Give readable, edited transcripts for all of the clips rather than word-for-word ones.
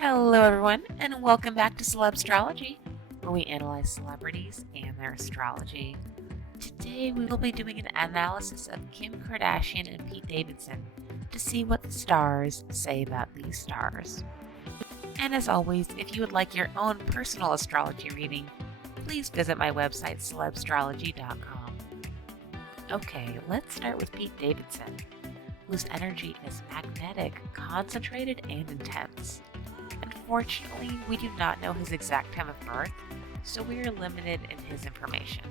Hello everyone, and welcome back to Celebstrology, where we analyze celebrities and their astrology. Today we will be doing an analysis of Kim Kardashian and Pete Davidson to see what the stars say about these stars. And as always, if you would like your own personal astrology reading, please visit my website celebstrology.com. Okay, let's start with Pete Davidson, whose energy is magnetic, concentrated, and intense. Unfortunately, we do not know his exact time of birth, so we are limited in his information.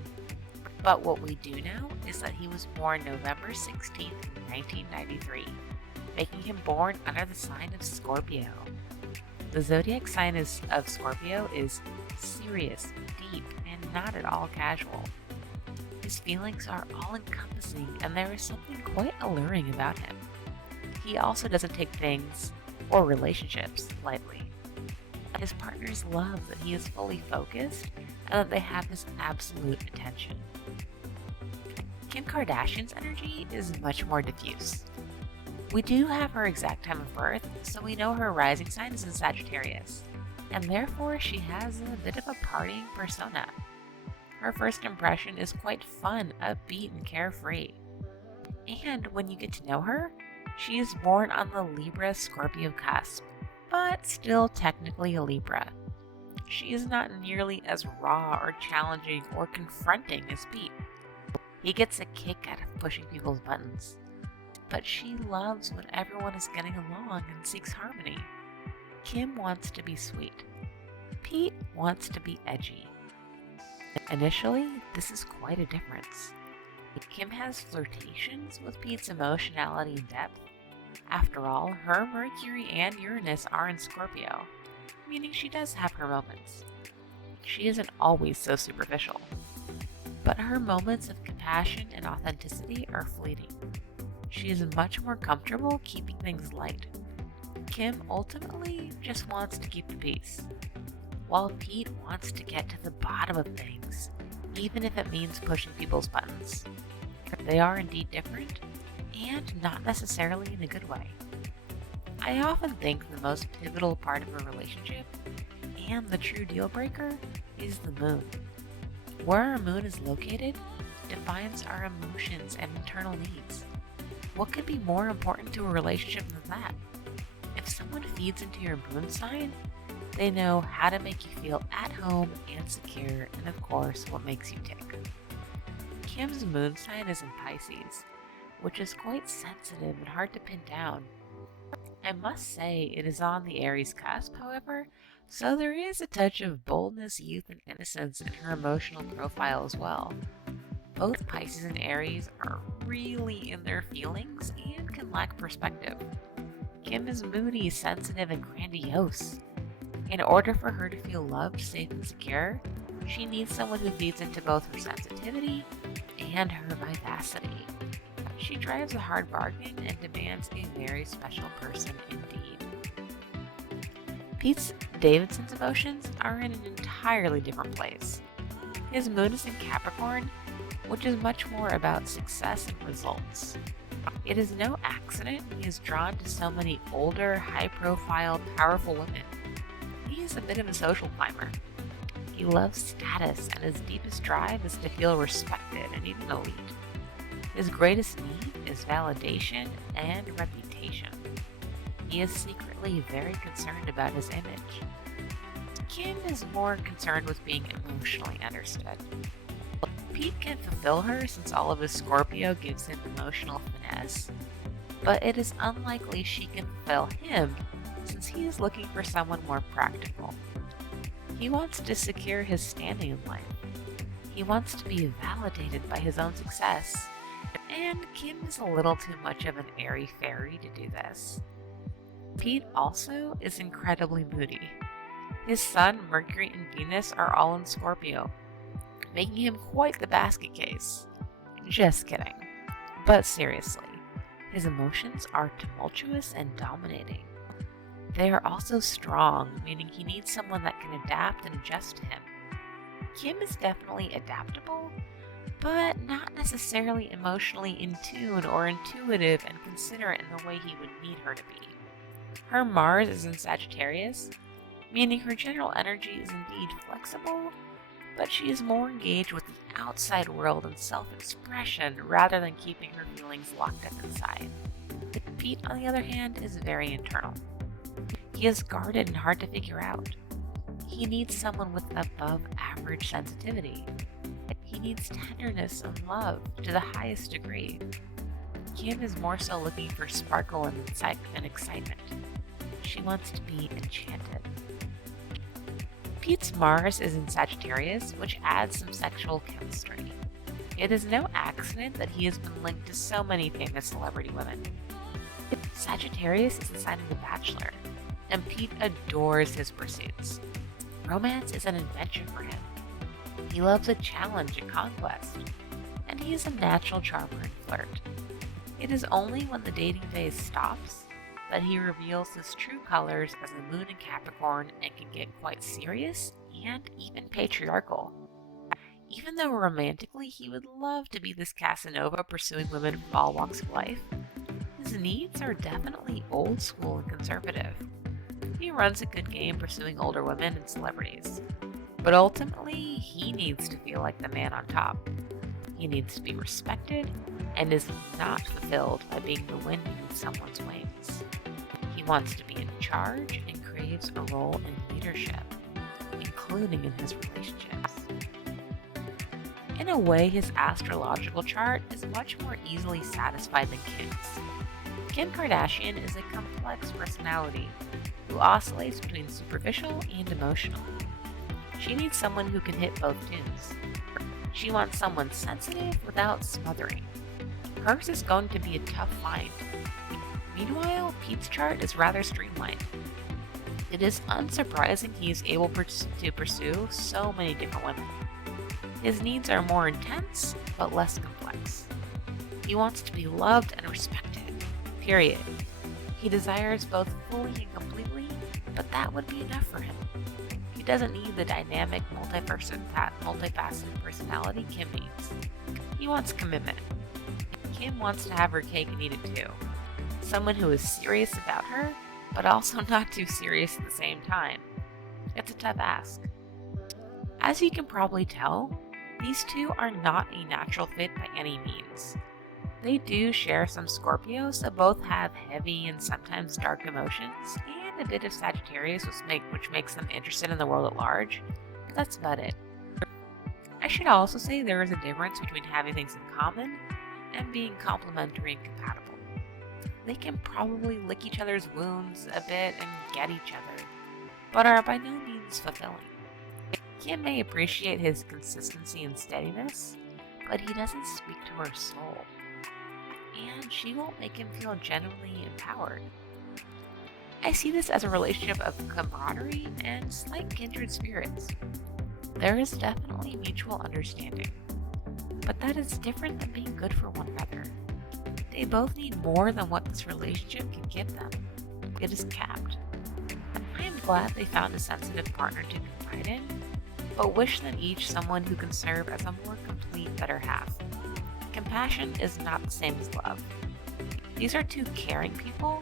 But what we do know is that he was born November 16th, 1993, making him born under the sign of Scorpio. The zodiac sign of Scorpio is serious, deep, and not at all casual. His feelings are all-encompassing, and there is something quite alluring about him. He also doesn't take things or relationships lightly. His partners love that he is fully focused and that they have his absolute attention. Kim Kardashian's energy is much more diffuse. We do have her exact time of birth, so we know her rising sign is in Sagittarius, and therefore she has a bit of a partying persona. Her first impression is quite fun, upbeat, and carefree. And when you get to know her, she is born on the Libra-Scorpio cusp, but still technically a Libra. She is not nearly as raw or challenging or confronting as Pete. He gets a kick out of pushing people's buttons, but she loves when everyone is getting along and seeks harmony. Kim wants to be sweet. Pete wants to be edgy. Initially, this is quite a difference. Kim has flirtations with Pete's emotionality and depth. After all, her Mercury and Uranus are in Scorpio, meaning she does have her moments. She isn't always so superficial, but her moments of compassion and authenticity are fleeting. She is much more comfortable keeping things light. Kim ultimately just wants to keep the peace, while Pete wants to get to the bottom of things, even if it means pushing people's buttons. They are indeed different, and not necessarily in a good way. I often think the most pivotal part of a relationship, and the true deal breaker, is the moon. Where our moon is located defines our emotions and internal needs. What could be more important to a relationship than that? If someone feeds into your moon sign, they know how to make you feel at home and secure, and of course, what makes you tick. Kim's moon sign is in Pisces, which is quite sensitive and hard to pin down. I must say it is on the Aries cusp, however, so there is a touch of boldness, youth, and innocence in her emotional profile as well. Both Pisces and Aries are really in their feelings and can lack perspective. Kim is moody, sensitive, and grandiose. In order for her to feel loved, safe, and secure, she needs someone who feeds into both her sensitivity and her vivacity. She drives a hard bargain and demands a very special person indeed. Pete Davidson's emotions are in an entirely different place. His moon is in Capricorn, which is much more about success and results. It is no accident he is drawn to so many older, high-profile, powerful women. He is a bit of a social climber. He loves status, and his deepest drive is to feel respected and even elite. His greatest need is validation and reputation. He is secretly very concerned about his image. Kim is more concerned with being emotionally understood. Pete can fulfill her since all of his Scorpio gives him emotional finesse, but it is unlikely she can fulfill him since he is looking for someone more practical. He wants to secure his standing in life. He wants to be validated by his own success, and Kim is a little too much of an airy-fairy to do this. Pete also is incredibly moody. His Sun, Mercury, and Venus are all in Scorpio, making him quite the basket case. Just kidding. But seriously, his emotions are tumultuous and dominating. They are also strong, meaning he needs someone that can adapt and adjust to him. Kim is definitely adaptable, but not necessarily emotionally in tune or intuitive and considerate in the way he would need her to be. Her Mars is in Sagittarius, meaning her general energy is indeed flexible, but she is more engaged with the outside world and self-expression rather than keeping her feelings locked up inside. Pete, on the other hand, is very internal. He is guarded and hard to figure out. He needs someone with above average sensitivity. He needs tenderness and love to the highest degree. Kim is more so looking for sparkle and excitement. She wants to be enchanted. Pete's Mars is in Sagittarius, which adds some sexual chemistry. It is no accident that he has been linked to so many famous celebrity women. Sagittarius is the sign of the Bachelor, and Pete adores his pursuits. Romance is an adventure for him. He loves a challenge and conquest, and he is a natural charmer and flirt. It is only when the dating phase stops that he reveals his true colors as the moon in Capricorn and can get quite serious and even patriarchal. Even though romantically he would love to be this Casanova pursuing women from all walks of life, his needs are definitely old school and conservative. He runs a good game pursuing older women and celebrities, but ultimately he needs to feel like the man on top. He needs to be respected and is not fulfilled by being the wind beneath someone's wings. He wants to be in charge and craves a role in leadership, including in his relationships. In a way, his astrological chart is much more easily satisfied than Kim's. Kim Kardashian is a complex personality who oscillates between superficial and emotional. She needs someone who can hit both tunes. She wants someone sensitive without smothering. Hers is going to be a tough find. Meanwhile, Pete's chart is rather streamlined. It is unsurprising he is able to pursue so many different women. His needs are more intense, but less complex. He wants to be loved and respected, period. He desires both fully and completely, but that would be enough for him. He doesn't need the dynamic, multifaceted personality Kim needs. He wants commitment. Kim wants to have her cake and eat it too. Someone who is serious about her, but also not too serious at the same time. It's a tough ask. As you can probably tell, these two are not a natural fit by any means. They do share some Scorpio, so both have heavy and sometimes dark emotions, and a bit of Sagittarius, which makes them interested in the world at large, but that's about it. I should also say there is a difference between having things in common and being complementary and compatible. They can probably lick each other's wounds a bit and get each other, but are by no means fulfilling. Kim may appreciate his consistency and steadiness, but he doesn't speak to her soul, and she won't make him feel genuinely empowered. I see this as a relationship of camaraderie and slight kindred spirits. There is definitely mutual understanding, but that is different than being good for one another. They both need more than what this relationship can give them. It is capped. I am glad they found a sensitive partner to confide in, but wish them each someone who can serve as a more complete better half. Compassion is not the same as love. These are two caring people,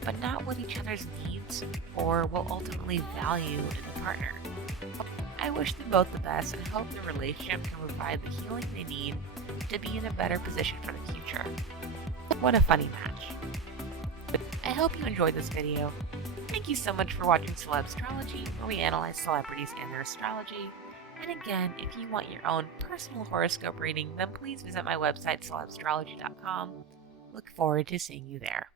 but not what each other's needs or will ultimately value in a partner. I wish them both the best and hope the relationship can provide the healing they need to be in a better position for the future. What a funny match. I hope you enjoyed this video. Thank you so much for watching Celebstrology, where we analyze celebrities and their astrology. And again, if you want your own personal horoscope reading, then please visit my website, celebstrology.com. Look forward to seeing you there.